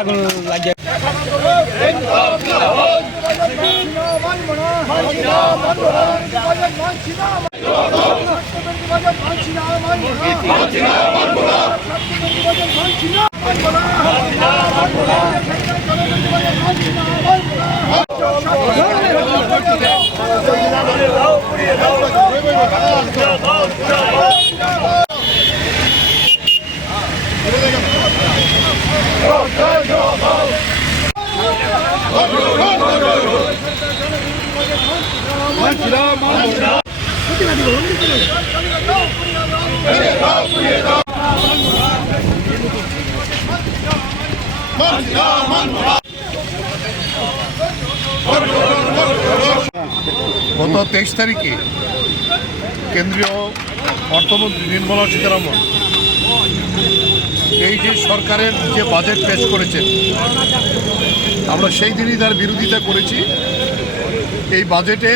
আগুন লাগে গত 23 তারিখে কেন্দ্রীয় অর্থমন্ত্রী নির্মলা সীতারামন এই যে সরকারের যে বাজেট পেশ করেছেন, আমরা সেই দিনই তার বিরোধিতা করেছি। এই বাজেটে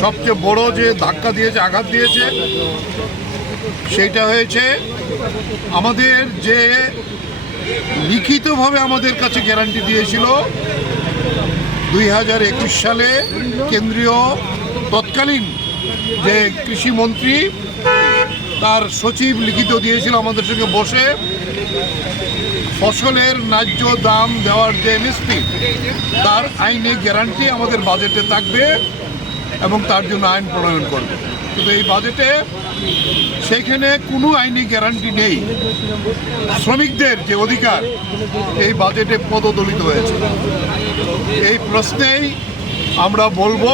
সবচেয়ে বড় যে ধাক্কা দিয়েছে, আঘাত দিয়েছে, সেইটা হয়েছে আমাদের যে লিখিতভাবে আমাদের কাছে গ্যারান্টি দিয়েছিল 2021 সালে কেন্দ্রীয় তৎকালীন যে কৃষিমন্ত্রী, তার সচিব লিখিত দিয়েছিল আমাদের সঙ্গে বসে, ফসলের ন্যায্য দাম দেওয়ার যে এমএসপি, তার আইনে গ্যারান্টি আমাদের বাজেটে থাকবে এবং তার জন্য আইন প্রণয়ন করবে। কিন্তু এই বাজেটে সেইখানে কোনো আইনি গ্যারান্টি নেই। শ্রমিকদের যে অধিকার এই বাজেটে পদদলিত হয়েছে। এই প্রশ্নেই আমরা বলবো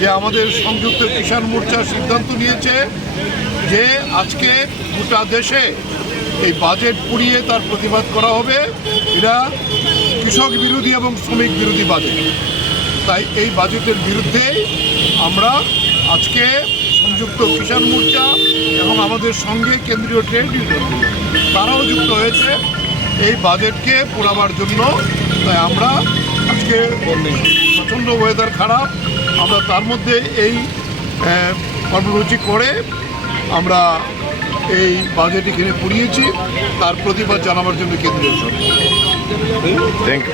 যে আমাদের সংযুক্ত কিষাণ মোর্চা সিদ্ধান্ত নিয়েছে যে আজকে গোটা দেশে এই বাজেট পুড়িয়ে তার প্রতিবাদ করা হবে। এরা কৃষক বিরোধী এবং শ্রমিক বিরোধী বাজেট। তাই এই বাজেটের বিরুদ্ধে আমরা আজকে সংযুক্ত কিষাণ মোর্চা এবং আমাদের সঙ্গে কেন্দ্রীয় ট্রেড ইউনিয়ন তারাও যুক্ত হয়েছে এই বাজেটকে পোড়াবার জন্য। তাই আমরা আজকে প্রচণ্ড ওয়েদার খারাপ, আমরা তার মধ্যে এই কর্মসূচি করে আমরা এই বাজেট এখানে পুড়িয়েছি, তার প্রতিবাদ জানাবার জন্য কেন্দ্রীয় সরকার। থ্যাংক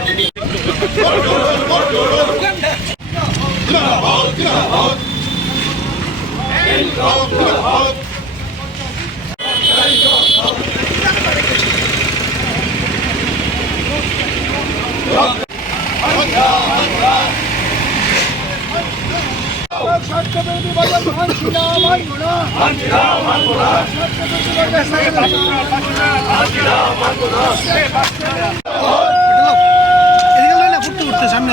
সামনে